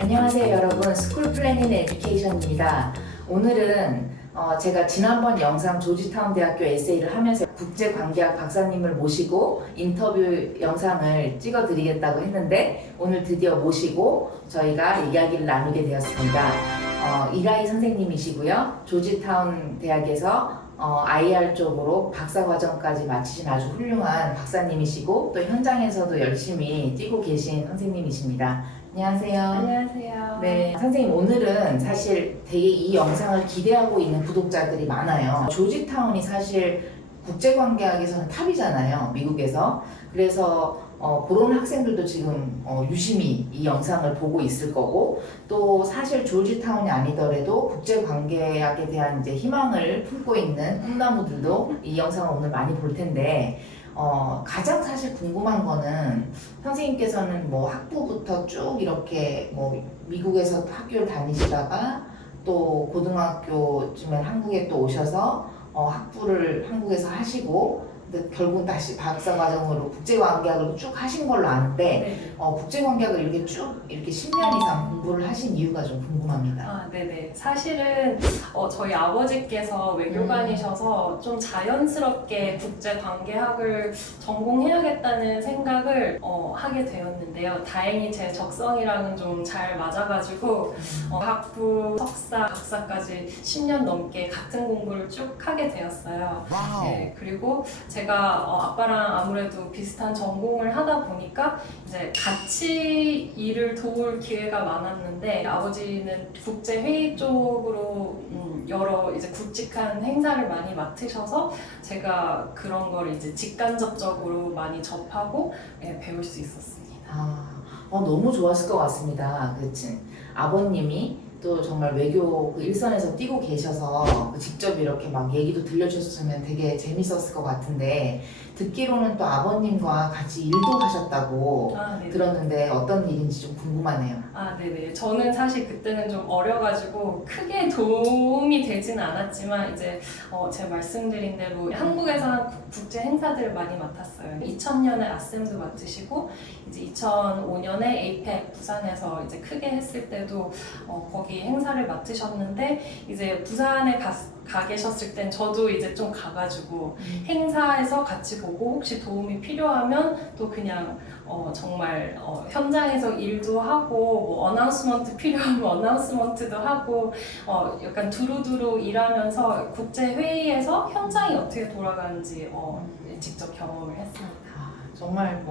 안녕하세요 여러분, 스쿨 플래닝 에듀케이션입니다. 오늘은 제가 지난번 영상 조지타운 대학교 에세이를 하면서 국제관계학 박사님을 모시고 인터뷰 영상을 찍어 드리겠다고 했는데 오늘 드디어 모시고 저희가 이야기를 나누게 되었습니다. 이라이 선생님이시고요. 조지타운 대학에서 IR 쪽으로 박사과정까지 마치신 아주 훌륭한 박사님이시고 또 현장에서도 열심히 뛰고 계신 선생님이십니다. 안녕하세요. 안녕하세요. 네, 선생님 오늘은 사실 되게 이 영상을 기대하고 있는 구독자들이 많아요. 조지타운이 사실 국제관계학에서는 탑이잖아요, 미국에서. 그래서 그런 학생들도 지금 유심히 이 영상을 보고 있을 거고, 또 사실 조지타운이 아니더라도 국제관계학에 대한 이제 희망을 품고 있는 꿈나무들도 이 영상을 오늘 많이 볼 텐데, 가장 사실 궁금한 거는 선생님께서는 뭐 학부부터 쭉 이렇게 뭐 미국에서 학교를 다니시다가 또 고등학교쯤엔 한국에 또 오셔서 학부를 한국에서 하시고 근데 결국은 다시 박사과정으로 국제관계학을 쭉 하신 걸로 아는데 네. 국제관계학을 이렇게 쭉 이렇게 10년 이상 공부를 하신 이유가 좀 궁금합니다. 네네. 사실은 저희 아버지께서 외교관이셔서 좀 자연스럽게 국제관계학을 전공해야겠다는 생각을 하게 되었는데요. 다행히 제 적성이랑은 좀 잘 맞아가지고 학부, 석사, 박사까지 10년 넘게 같은 공부를 쭉 하게 되었어요. 네, 그리고 제가 아빠랑 아무래도 비슷한 전공을 하다 보니까 이제 같이 일을 도울 기회가 많았는데 아버지는 국제회의 쪽으로 여러 이제 굵직한 행사를 많이 맡으셔서 제가 그런 걸 이제 직간접적으로 많이 접하고 배울 수 있었습니다. 너무 좋았을 것 같습니다. 아버님이 또 정말 외교 그 일선에서 뛰고 계셔서 직접 이렇게 막 얘기도 들려주셨으면 되게 재밌었을 것 같은데 듣기로는 또 아버님과 같이 일도 하셨다고 들었는데 어떤 일인지 좀 궁금하네요. 네네. 저는 사실 그때는 좀 어려가지고 크게 도움이 되지는 않았지만 이제 제가 말씀드린 대로 한국에서 한 국제 행사들을 많이 맡았어요. 2000년에 아셈도 맡으시고 이제 2005년에 에이펙 부산에서 이제 크게 했을 때도 거기 행사를 맡으셨는데 이제 부산에 가 계셨을 땐 저도 이제 좀 가가지고 행사에서 같이 보고 혹시 도움이 필요하면 또 그냥 정말 현장에서 일도 하고 뭐 어나운스먼트 필요하면 어나운스먼트도 하고 약간 두루두루 일하면서 국제회의에서 현장이 어떻게 돌아가는지 직접 경험을 했습니다. 정말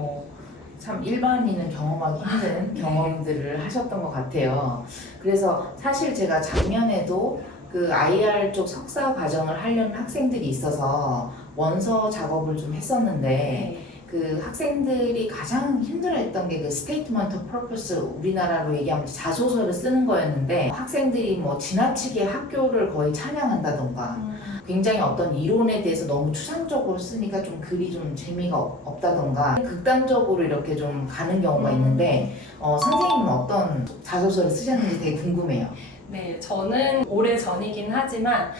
참 일반인은 경험하기 힘든 경험들을 하셨던 것 같아요. 그래서 사실 제가 작년에도 그 IR 쪽 석사 과정을 하려는 학생들이 있어서 원서 작업을 좀 했었는데 그 학생들이 가장 힘들어했던 게 그 Statement of Purpose, 우리나라로 얘기하면 자소서를 쓰는 거였는데 학생들이 뭐 지나치게 학교를 거의 찬양한다던가 굉장히 어떤 이론에 대해서 너무 추상적으로 쓰니까 좀 글이 좀 재미가 없다던가 극단적으로 이렇게 좀 가는 경우가 있는데 선생님은 어떤 자소서를 쓰셨는지 되게 궁금해요. 네, 저는 오래 전이긴 하지만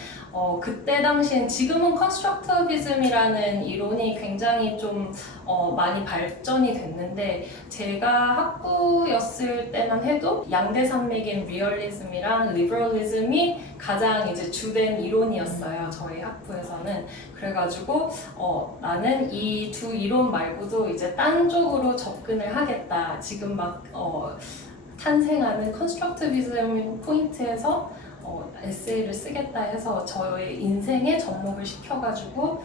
그때 당시엔 지금은 컨스트럭티비즘이라는 이론이 굉장히 좀 많이 발전이 됐는데 제가 학부였을 때만 해도 양대산맥인 리얼리즘이랑 리버럴리즘이 가장 이제 주된 이론이었어요. 저희 학부에서는. 그래가지고 나는 이 두 이론 말고도 이제 딴 쪽으로 접근을 하겠다. 지금 막 탄생하는 컨스트럭티비즘 포인트에서 에세이를 쓰겠다 해서 저의 인생에 접목을 시켜가지고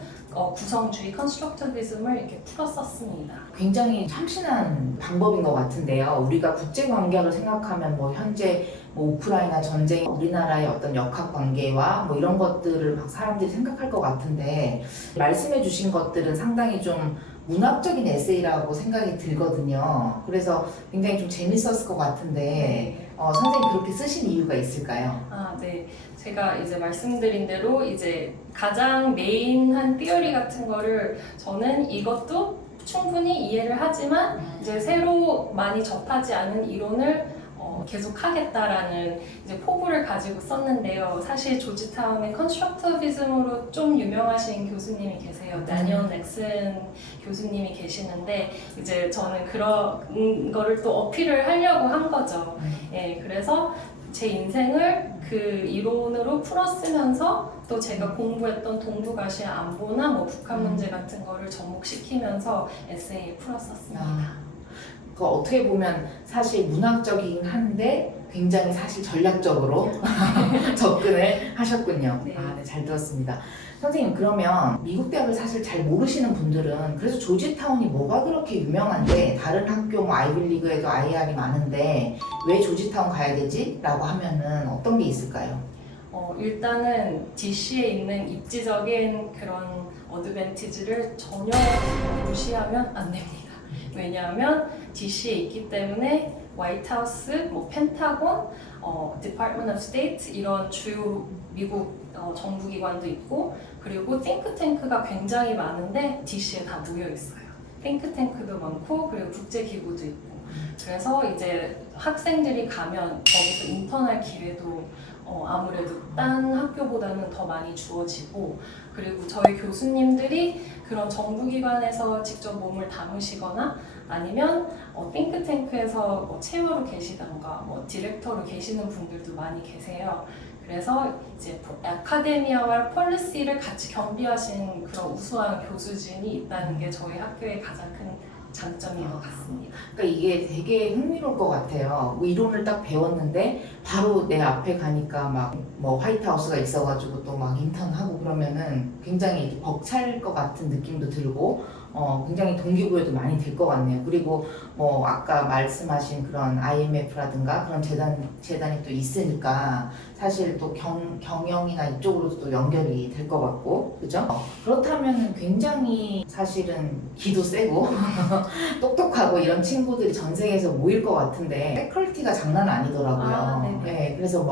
구성주의 컨스트럭티비즘을 이렇게 풀었었습니다. 굉장히 참신한 방법인 것 같은데요. 우리가 국제관계학을 생각하면 현재 우크라이나 전쟁, 우리나라의 어떤 역학관계와 이런 것들을 막 사람들이 생각할 것 같은데 말씀해 주신 것들은 상당히 좀 문학적인 에세이라고 생각이 들거든요. 그래서 굉장히 좀 재밌었을 것 같은데 선생님 그렇게 쓰신 이유가 있을까요? 네. 제가 이제 말씀드린 대로 이제 가장 메인한 티어리 같은 거를 저는 이것도 충분히 이해를 하지만 이제 새로 많이 접하지 않은 이론을 계속 하겠다라는 이제 포부를 가지고 썼는데요. 사실 조지타운의 컨스트럭티비즘으로 좀 유명하신 교수님이 계세요. 다니엘 넥슨 교수님이 계시는데 이제 저는 그런 거를 또 어필을 하려고 한 거죠. 예, 그래서 제 인생을 그 이론으로 풀어쓰면서 또 제가 공부했던 동북아시아 안보나 뭐 북한 문제 같은 거를 접목시키면서 에세이를 풀었었습니다. 그 어떻게 보면 사실 문학적이긴 한데 굉장히 사실 전략적으로 접근을 하셨군요. 네. 네, 잘 들었습니다. 선생님, 그러면 미국 대학을 사실 잘 모르시는 분들은 그래서 조지타운이 뭐가 그렇게 유명한데 다른 학교 뭐 아이비리그에도 IR이 많은데 왜 조지타운 가야 되지? 라고 하면은 어떤 게 있을까요? 일단은 DC에 있는 입지적인 그런 어드밴티지를 전혀 무시하면 안 됩니다. 왜냐하면 DC에 있기 때문에 화이트하우스, 뭐 펜타곤, Department of State 이런 주요 미국 정부기관도 있고 그리고 띵크탱크가 굉장히 많은데 DC에 다 모여 있어요. 띵크탱크도 많고 그리고 국제기구도 있고 그래서 이제 학생들이 가면 거기서 인턴할 기회도 아무래도 딴 학교보다는 더 많이 주어지고 그리고 저희 교수님들이 그런 정부기관에서 직접 몸을 담으시거나 아니면 띵크탱크에서 뭐 체어로 계시던가 뭐 디렉터로 계시는 분들도 많이 계세요. 그래서 이제 아카데미아와 폴리시를 같이 겸비하신 그런 우수한 교수진이 있다는 게 저희 학교의 가장 큰 장점인 것 같습니다. 그러니까 이게 되게 흥미로울 것 같아요. 뭐 이론을 딱 배웠는데 바로 내 앞에 가니까 막 뭐 화이트하우스가 있어가지고 또 막 인턴하고 그러면은 굉장히 이렇게 벅찰 것 같은 느낌도 들고 굉장히 동기부여도 많이 될 것 같네요. 그리고 뭐 아까 말씀하신 그런 IMF라든가 그런 재단이 또 있으니까 사실 또 경영이나 이쪽으로도 또 연결이 될 것 같고, 그죠? 그렇다면 굉장히 사실은 기도 세고 똑똑하고 이런 친구들이 전 세계에서 모일 것 같은데 패컬티가 장난 아니더라고요. 네, 그래서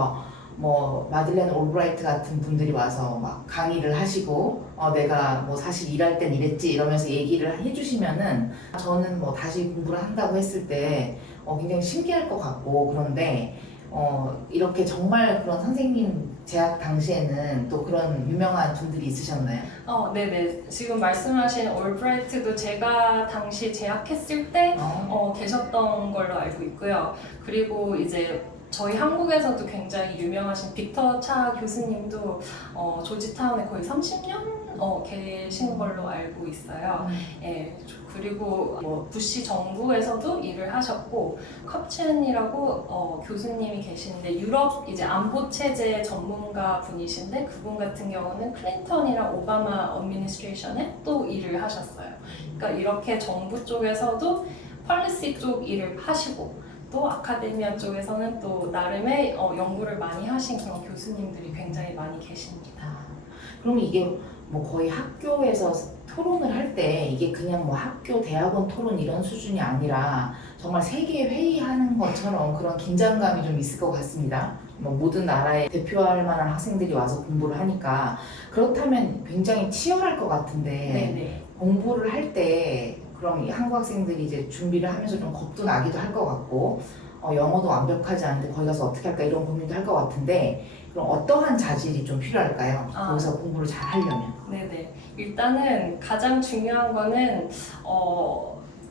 뭐 마들렌 올브라이트 같은 분들이 와서 막 강의를 하시고 내가 뭐 사실 일할 땐 이랬지 이러면서 얘기를 해주시면은 저는 뭐 다시 공부를 한다고 했을 때 굉장히 신기할 것 같고 그런데 이렇게 정말 그런 선생님 재학 당시에는 또 그런 유명한 분들이 있으셨나요? 네네. 지금 말씀하신 올브라이트도 제가 당시 재학했을 때 계셨던 걸로 알고 있고요. 그리고 이제 저희 한국에서도 굉장히 유명하신 빅터 차 교수님도 조지타운에 거의 30년 계신 걸로 알고 있어요. 예, 그리고 뭐 부시 정부에서도 일을 하셨고 컵첸이라고 교수님이 계시는데 유럽 이제 안보 체제 전문가 분이신데 그분 같은 경우는 클린턴이랑 오바마 어드미니스트레이션에 또 일을 하셨어요. 그러니까 이렇게 정부 쪽에서도 펄리시 쪽 일을 하시고 또 아카데미아 쪽에서는 또 나름의 연구를 많이 하신 그런 교수님들이 굉장히 많이 계십니다. 그럼 이게 뭐 거의 학교에서 토론을 할 때 이게 그냥 뭐 학교 대학원 토론 이런 수준이 아니라 정말 세계 회의하는 것처럼 그런 긴장감이 좀 있을 것 같습니다. 뭐 모든 나라에 대표할 만한 학생들이 와서 공부를 하니까 그렇다면 굉장히 치열할 것 같은데 네네. 공부를 할 때 그럼 이 한국 학생들이 이제 준비를 하면서 좀 겁도 나기도 할 것 같고 영어도 완벽하지 않은데 거기 가서 어떻게 할까 이런 고민도 할 것 같은데 그럼 어떠한 자질이 좀 필요할까요? 거기서 공부를 잘 하려면. 네네. 일단은 가장 중요한 거는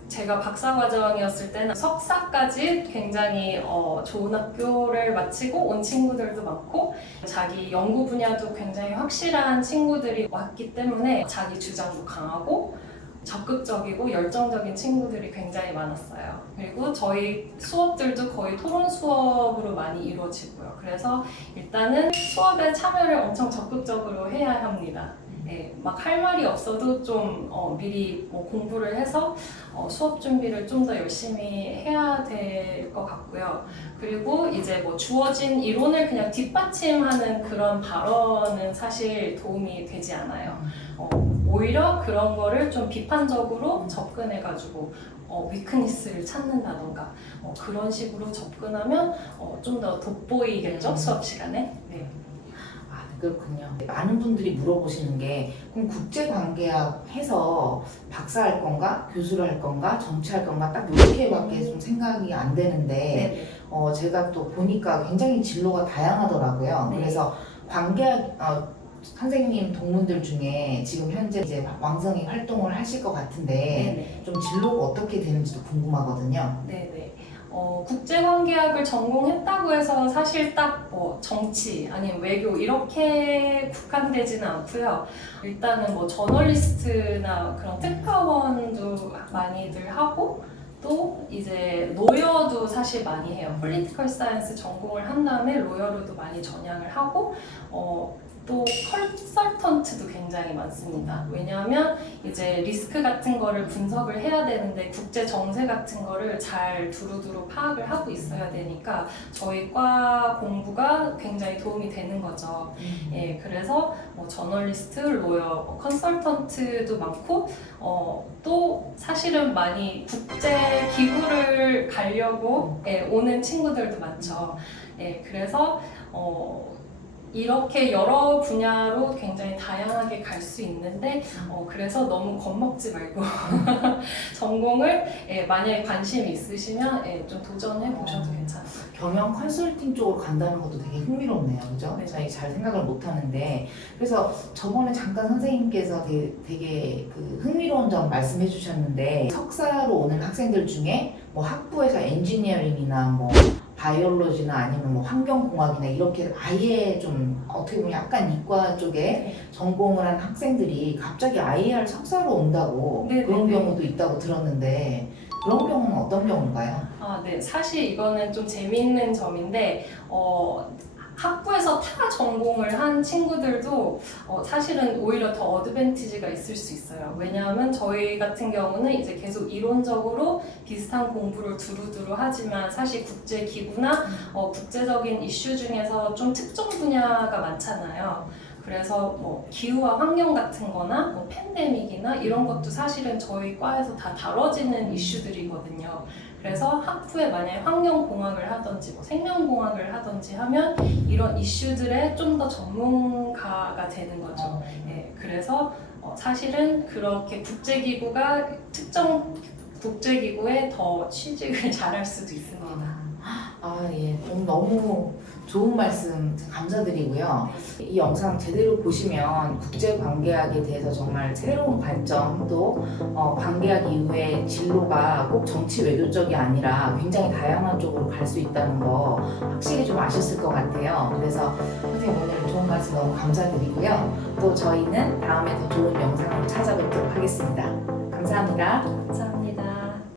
제가 박사과정이었을 때는 석사까지 굉장히 좋은 학교를 마치고 온 친구들도 많고 자기 연구 분야도 굉장히 확실한 친구들이 왔기 때문에 자기 주장도 강하고 적극적이고 열정적인 친구들이 굉장히 많았어요. 그리고 저희 수업들도 거의 토론 수업으로 많이 이루어지고요. 그래서 일단은 수업에 참여를 엄청 적극적으로 해야 합니다. 네, 막 할 말이 없어도 좀 미리 뭐 공부를 해서 수업 준비를 좀 더 열심히 해야 될 것 같고요. 그리고 이제 뭐 주어진 이론을 그냥 뒷받침하는 그런 발언은 사실 도움이 되지 않아요. 오히려 그런 거를 좀 비판적으로 접근해가지고 위크니스를 찾는다던가 그런 식으로 접근하면 좀 더 돋보이겠죠 수업 시간에. 네. 그렇군요. 많은 분들이 물어보시는 게 그럼 국제관계학 해서 박사할 건가, 교수를 할 건가, 정치할 건가 딱 이렇게밖에 좀 생각이 안 되는데 네. 제가 또 보니까 굉장히 진로가 다양하더라고요. 네. 그래서 관계학 선생님 동문들 중에 지금 현재 이제 왕성히 활동을 하실 것 같은데 네네. 좀 진로가 어떻게 되는지도 궁금하거든요. 네네. 국제관계학을 전공했다고 해서 사실 딱 뭐 정치 아니면 외교 이렇게 국한되지는 않고요. 일단은 뭐 저널리스트나 그런 특파원도 많이들 하고 또 이제 로여도 사실 많이 해요. 폴리티컬 사이언스 전공을 한 다음에 로여로도 많이 전향을 하고 또 컨설턴트도 굉장히 많습니다. 왜냐하면 이제 리스크 같은 거를 분석을 해야 되는데 국제 정세 같은 거를 잘 두루두루 파악을 하고 있어야 되니까 저희 과 공부가 굉장히 도움이 되는 거죠. 예, 그래서 뭐 저널리스트, 로여, 컨설턴트도 많고 또 사실은 많이 국제 기구를 가려고 오는 친구들도 많죠. 예, 그래서 이렇게 여러 분야로 굉장히 다양하게 갈 수 있는데 그래서 너무 겁먹지 말고 전공을 만약에 관심이 있으시면 좀 도전해 보셔도 괜찮아요. 경영 컨설팅 쪽으로 간다는 것도 되게 흥미롭네요. 그죠? 네. 저희 잘 생각을 못 하는데 그래서 저번에 잠깐 선생님께서 되게 그 흥미로운 점 말씀해 주셨는데 석사로 오는 학생들 중에 뭐 학부에서 엔지니어링이나 뭐 바이올로지나 아니면 뭐 환경공학이나 이렇게 아예 좀 어떻게 보면 약간 이과 쪽에 전공을 한 학생들이 갑자기 IR 석사로 온다고 네, 그런 네, 네. 경우도 있다고 들었는데 그런 경우는 어떤 경우인가요? 네. 사실 이거는 좀 재미있는 점인데 학부에서 타 전공을 한 친구들도 사실은 오히려 더 어드밴티지가 있을 수 있어요. 왜냐하면 저희 같은 경우는 이제 계속 이론적으로 비슷한 공부를 두루두루 하지만 사실 국제기구나 국제적인 이슈 중에서 좀 특정 분야가 많잖아요. 그래서 뭐 기후와 환경 같은 거나 뭐 팬데믹이나 이런 것도 사실은 저희 과에서 다 다뤄지는 이슈들이거든요. 그래서 학부에 만약에 환경공학을 하든지 뭐 생명공학을 하든지 하면 이런 이슈들에 좀 더 전문가가 되는 거죠. 예, 그래서 사실은 그렇게 국제기구가 특정 국제기구에 더 취직을 잘할 수도 있습니다. 예. 너무 좋은 말씀 감사드리고요. 이 영상 제대로 보시면 국제관계학에 대해서 정말 새로운 관점 또 관계학 이후에 진로가 꼭 정치 외교 쪽이 아니라 굉장히 다양한 쪽으로 갈 수 있다는 거 확실히 좀 아셨을 것 같아요. 그래서 선생님 오늘 좋은 말씀 너무 감사드리고요. 또 저희는 다음에 더 좋은 영상으로 찾아뵙도록 하겠습니다. 감사합니다. 감사합니다.